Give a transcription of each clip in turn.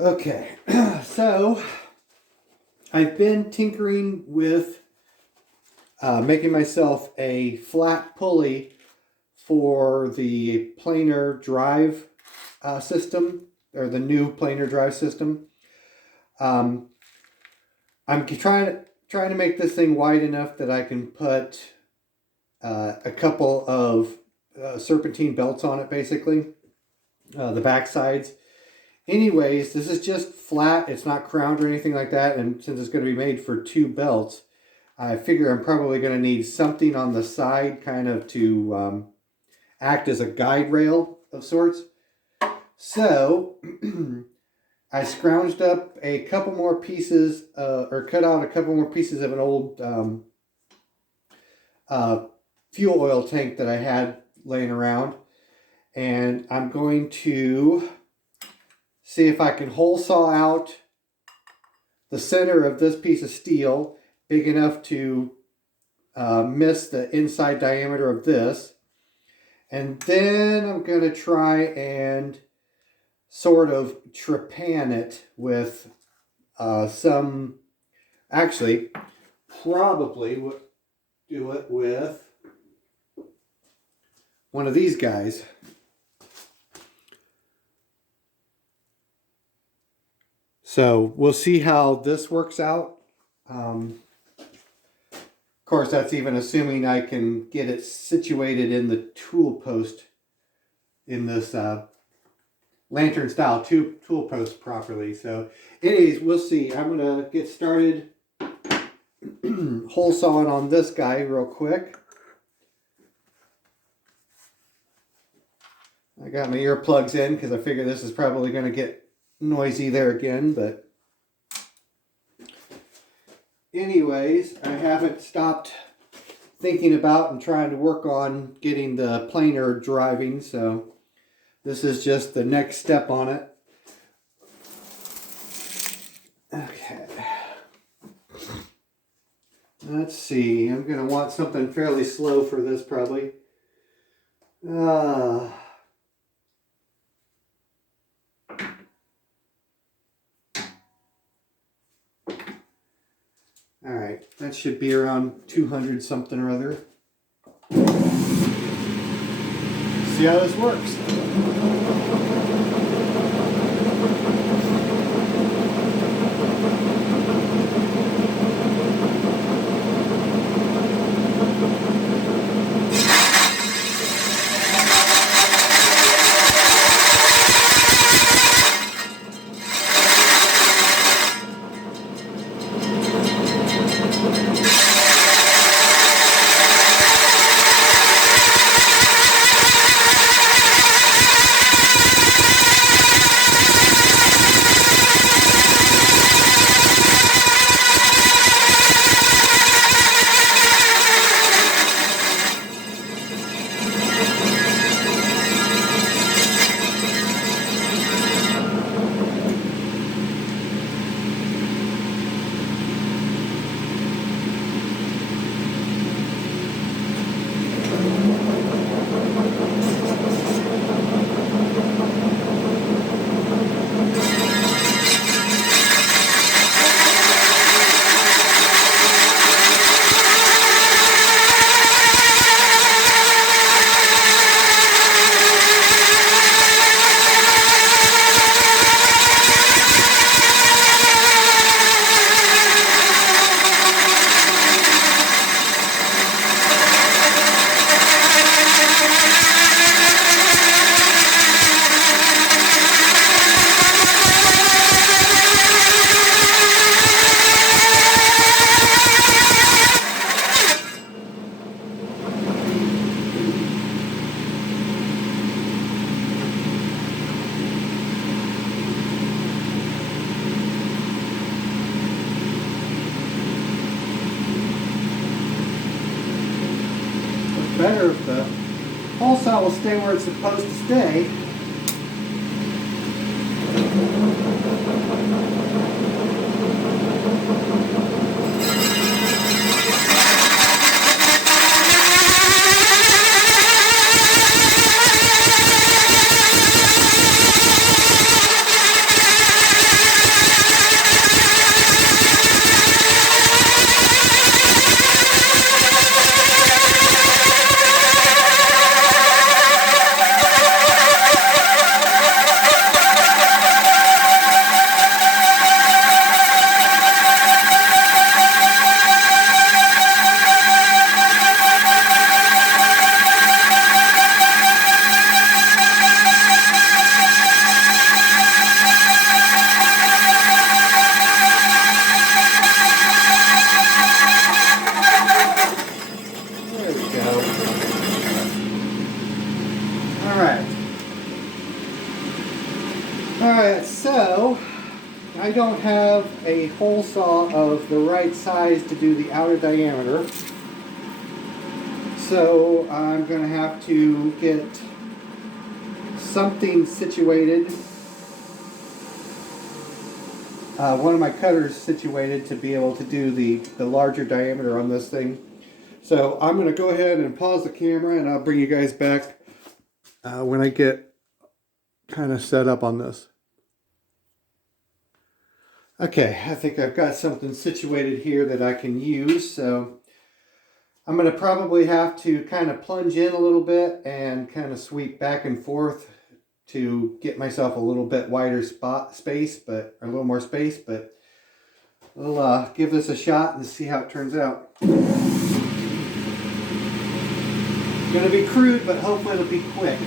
Okay, so I've been tinkering with making myself a flat pulley for the planer drive system, or the new planer drive system. I'm trying to make this thing wide enough that I can put a couple of serpentine belts on it, basically, the back sides. Anyways, this is just flat. It's not crowned or anything like that. And since it's going to be made for 2 belts, I figure I'm probably going to need something on the side kind of to act as a guide rail of sorts. So I scrounged up a couple more pieces, or cut out a couple more pieces of an old fuel oil tank that I had laying around. And I'm going to see if I can hole saw out the center of this piece of steel big enough to miss the inside diameter of this. And then I'm going to try and sort of trepan it with probably do it with one of these guys. So we'll see how this works out. Of course, that's even assuming I can get it situated in the tool post, in this lantern style tool post properly. So anyways, we'll see. I'm going to get started hole sawing on this guy real quick. I got my earplugs in because I figure this is probably going to get noisy there again, but anyways, I haven't stopped thinking about and trying to work on getting the planer driving, so this is just the next step on it. Okay, let's see. I'm gonna want something fairly slow for this, probably. Alright, that should be around 200 something or other. See how this works. Better if the hole saw will stay where it's supposed to stay. Alright, so I don't have a hole saw of the right size to do the outer diameter. So I'm going to have to get something situated. One of my cutters situated to be able to do the larger diameter on this thing. So I'm going to go ahead and pause the camera and I'll bring you guys back when I get kind of set up on this. Okay, I think I've got something situated here that I can use. So I'm going to probably have to kind of plunge in a little bit and kind of sweep back and forth to get myself a little bit wider space, but or a little more space, but we'll give this a shot and see how it turns out. It's going to be crude, but hopefully it'll be quick.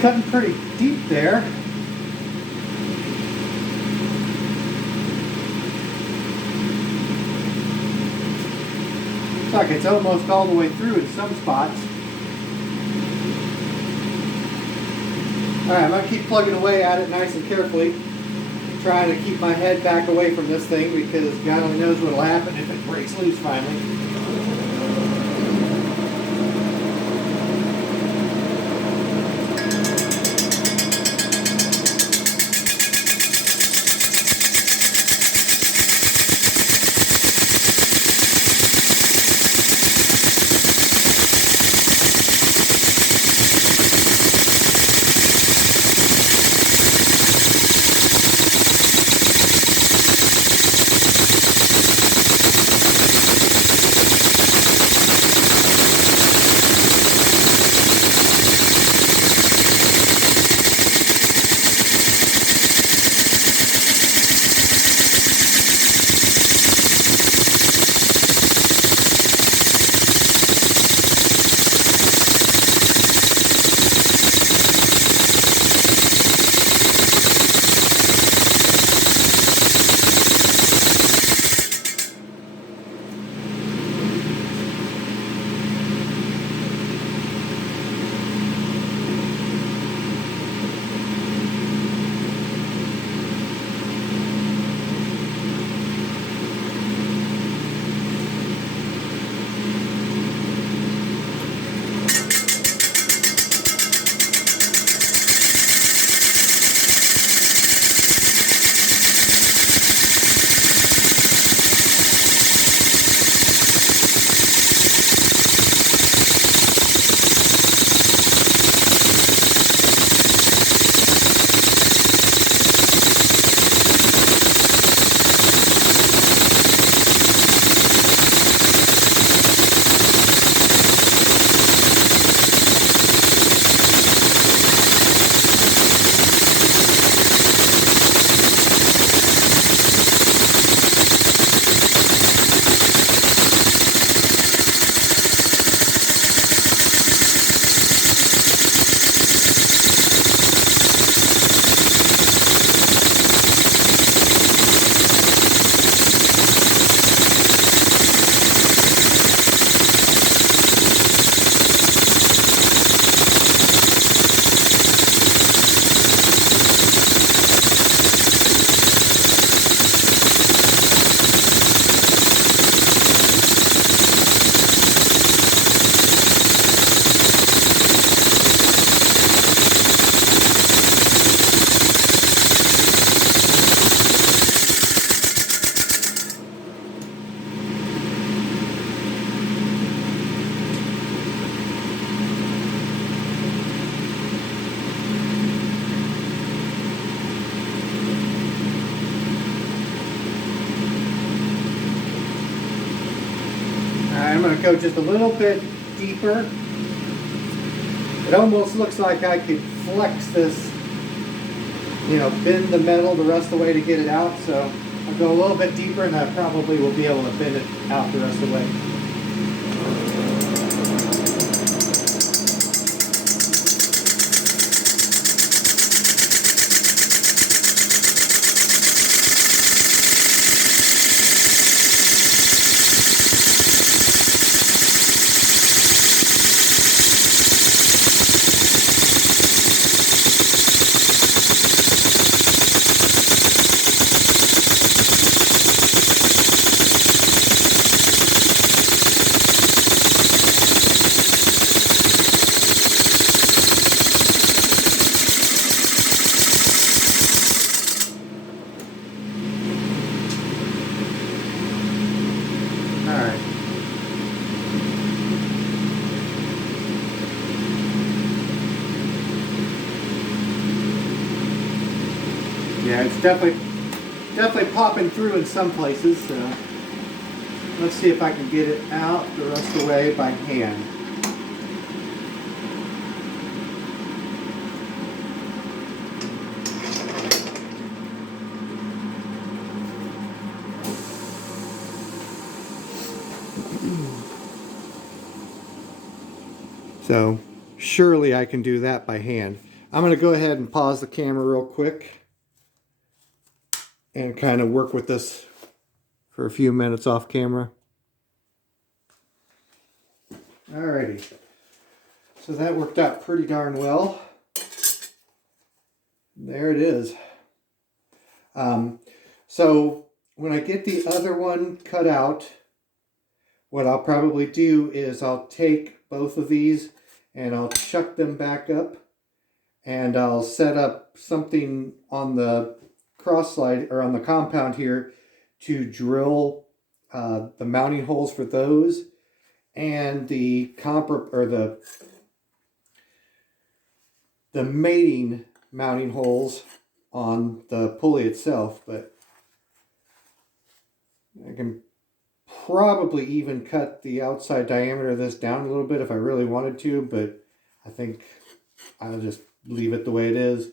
Cutting pretty deep there. Looks like it's almost all the way through in some spots. Alright, I'm going to keep plugging away at it nice and carefully. Trying to keep my head back away from this thing because God only knows what will happen if it breaks loose finally. I'm going to go just a little bit deeper. It almost looks like I could flex this, you know, bend the metal the rest of the way to get it out. So I'll go a little bit deeper and I probably will be able to bend it out the rest of the way. Alright. Yeah, it's definitely popping through in some places. So let's see if I can get it out the rest of the way by hand. So surely I can do that by hand. I'm going to go ahead and pause the camera real quick and kind of work with this for a few minutes off camera. Alrighty. So that worked out pretty darn well. There it is. So when I get the other one cut out, what I'll probably do is I'll take both of these and I'll chuck them back up, and I'll set up something on the cross slide or on the compound here to drill the mounting holes for those and the the mating mounting holes on the pulley itself. But I can probably even cut the outside diameter of this down a little bit if I really wanted to, but I think I'll just leave it the way it is.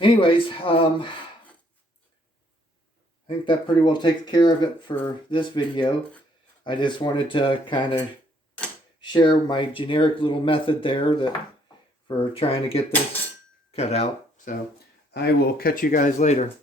Anyways, I think that pretty well takes care of it for this video. I just wanted to kind of share my generic little method there for trying to get this cut out. So I will catch you guys later.